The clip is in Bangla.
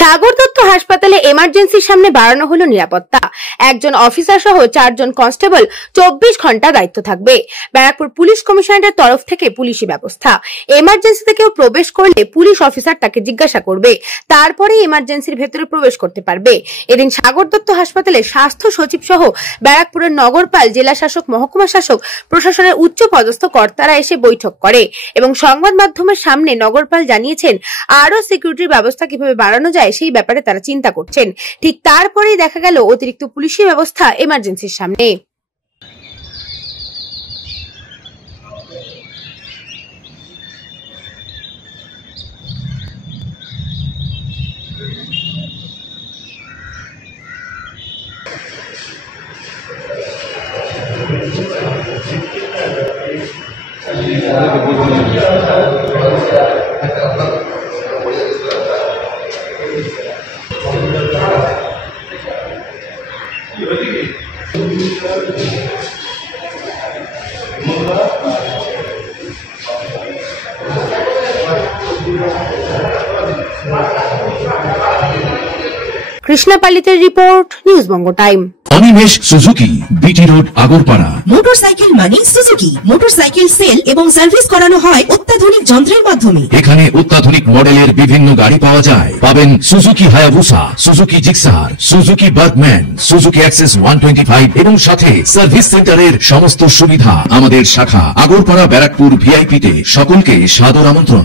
সাগর দত্ত হাসপাতালে এমার্জেন্সির সামনে বাড়ানো হলো নিরাপত্তা। একজন অফিসার সহ 4 জন কনস্টেবল 24 ঘন্টা দায়িত্ব থাকবে। ব্যারাকপুর পুলিশ কমিশনারের তরফ থেকে পুলিশি ব্যবস্থা। এমার্জেন্সিতে কেউ প্রবেশ করলে পুলিশ অফিসার তাকে জিজ্ঞাসা করবে, তারপরে এমার্জেন্সির ভেতরে প্রবেশ করতে পারবে। এদিন সাগর দত্ত হাসপাতালে স্বাস্থ্য সচিব সহ ব্যারাকপুরের নগরপাল, জেলা শাসক, মহকুমা শাসক, প্রশাসনের উচ্চ পদস্থ কর্তারা এসে বৈঠক করে এবং সংবাদ মাধ্যমের সামনে নগরপাল জানিয়েছেন আরো সিকিউরিটির ব্যবস্থা কিভাবে বাড়ানো যায় সেই ব্যাপারে তারা চিন্তা করছেন। ঠিক তারপরেই দেখা গেল অতিরিক্ত পুলিশি ব্যবস্থা এমার্জেন্সির সামনে। কৃষ্ণাপালিতের report, news Banga time. Animesh Suzuki, BT road, Agarpara. Motorcycle মানে সুজুকি। মোটরসাইকেল সেল এবং সার্ভিস করানো হয় অত্যাধুনিক যন্ত্রের মাধ্যমে। এখানে অত্যাধুনিক মডেলের বিভিন্ন গাড়ি পাওয়া যায়। পাবেন Suzuki Hayabusa, Suzuki Gixxer, Suzuki Bergman, Suzuki access 125 এবং সাথে সার্ভিস সেন্টারের সমস্ত সুবিধা। আমাদের শাখা আগরপাড়া, ব্যারাকপুর ভিআইপি তে সকলকে সাদর আমন্ত্রণ।